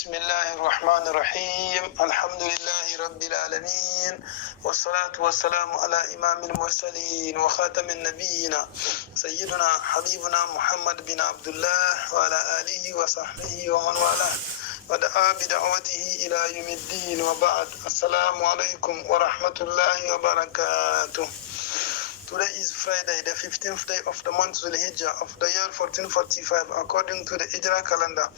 بسم الله الرحمن الرحيم الحمد لله رب العالمين والصلاة والسلام على إمام المرسلين وخاتم النبيين سيدنا حبيبنا محمد بن عبد الله وعلى آله وصحبه ومن والاه ودعا بدعوته إلى يوم الدين وبعد السلام عليكم ورحمة الله وبركاته. Today is Friday, the 15th day of the month Zulhijjah of the year 1445 according to the Hijrah calendar,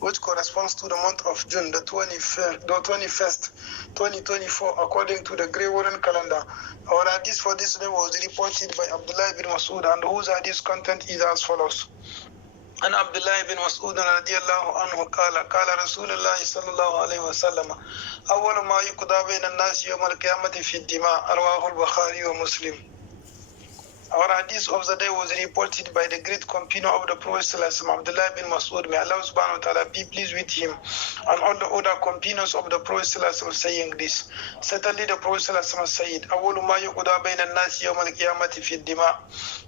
which corresponds to the month of June, the 21st, 2024 according to the Gregorian calendar. Our hadith for this day was reported by Abdullah ibn Mas'ud, and whose hadith content is as follows. عن عبد الله بن مسعود رضي الله عنه قال رسول الله صلى الله عليه وسلم أول ما يقضى بين الناس يوم القيامة في الدماء رواه البخاري ومسلم. Our hadith of the day was reported by the great companion of the Prophet Abdullah bin Mas'ud, may Allah subhanahu wa ta'ala be pleased with him, and all the other companions of the Prophet saying this. Certainly the Prophet said, أول ما يقضى بين الناس يوم القيامة في الدماء.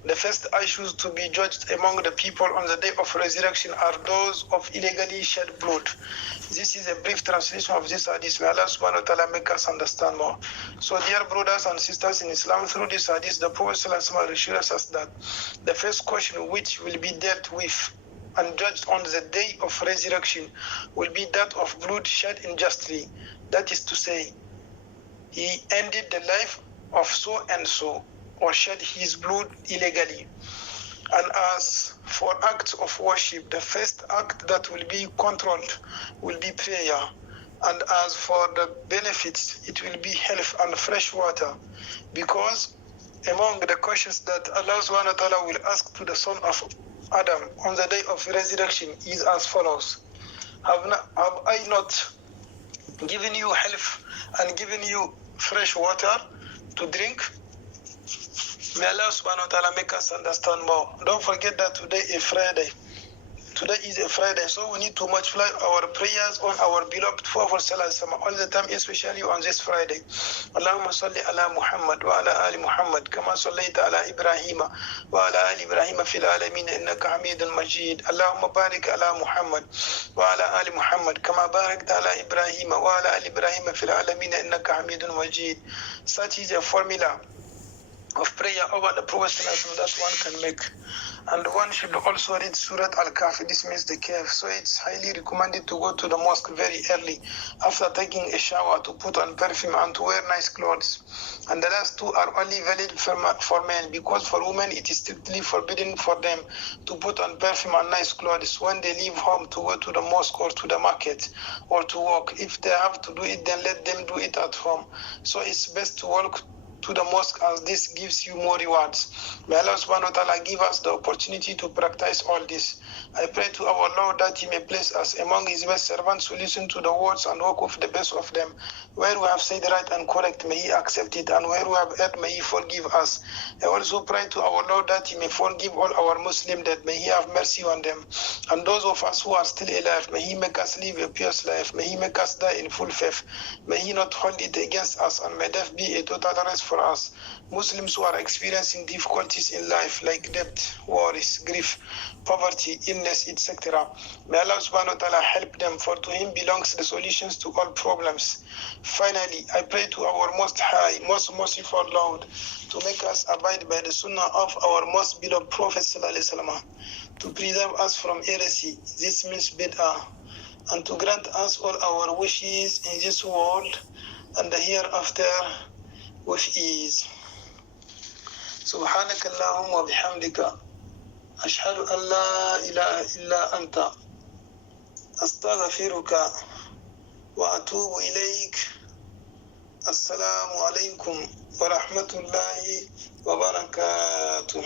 The first issues to be judged among the people on the day of resurrection are those of illegally shed blood. This is a brief translation of this hadith. May Allah subhanahu wa ta'ala make us understand more. So dear brothers and sisters in Islam, through this hadith, the Prophet assures us that the first question which will be dealt with and judged on the day of resurrection will be that of blood shed unjustly. That is to say, he ended the life of so and so, or shed his blood illegally. And as for acts of worship, the first act that will be controlled will be prayer. And as for the benefits, it will be health and fresh water. Because among the questions that Allah subhanahu wa ta'ala will ask to the son of Adam on the day of resurrection is as follows. Have I not given you health and given you fresh water to drink? May Allah subhanahu wa ta'ala make us understand more. Don't forget that today is Friday. Today is a Friday, so we need to multiply our prayers on our beloved Prophet all the time, especially on this Friday. Allahumma salli ala Muhammad wa ala ali Muhammad kama sallaita ala Ibrahim wa ala ali Ibrahim fil alamin innaka Hamidun Majid. Allahumma barik ala Muhammad wa ala ali Muhammad kama barakta ala Ibrahim wa ala ali Ibrahim fil alamin innaka Hamidun Majid. Such is a formula of prayer over the Prophet that one can make. And one should also read Surah Al-Kahf. This means the cave. So it's highly recommended to go to the mosque very early after taking a shower, to put on perfume and to wear nice clothes. And the last two are only valid for men, because for women it is strictly forbidden for them to put on perfume and nice clothes when they leave home to go to the mosque or to the market or to work. If they have to do it, then let them do it at home. So it's best to walk to the mosque, as this gives you more rewards. May Allah subhanahu wa ta'ala give us the opportunity to practice all this. I pray to our Lord that He may place us among His best servants who listen to the words and work of the best of them. Where we have said right and correct, may He accept it, and where we have erred, may He forgive us. I also pray to our Lord that He may forgive all our Muslim dead. May He have mercy on them. And those of us who are still alive, may He make us live a pious life. May He make us die in full faith. May He not hold it against us, and may death be a total rest for us. Muslims who are experiencing difficulties in life like debt, worries, grief, poverty, illness, etc. May Allah subhanahu wa ta'ala help them, for to Him belongs the solutions to all problems. Finally, I pray to our most high, most merciful Lord to make us abide by the sunnah of our most beloved Prophet to preserve us from heresy, this means bid'ah, and to grant us all our wishes in this world and the hereafter with ease. سبحانك اللهم وبحمدك أشهد أن لا إله إلا أنت أستغفرك وأتوب إليك. السلام عليكم ورحمة الله وبركاته.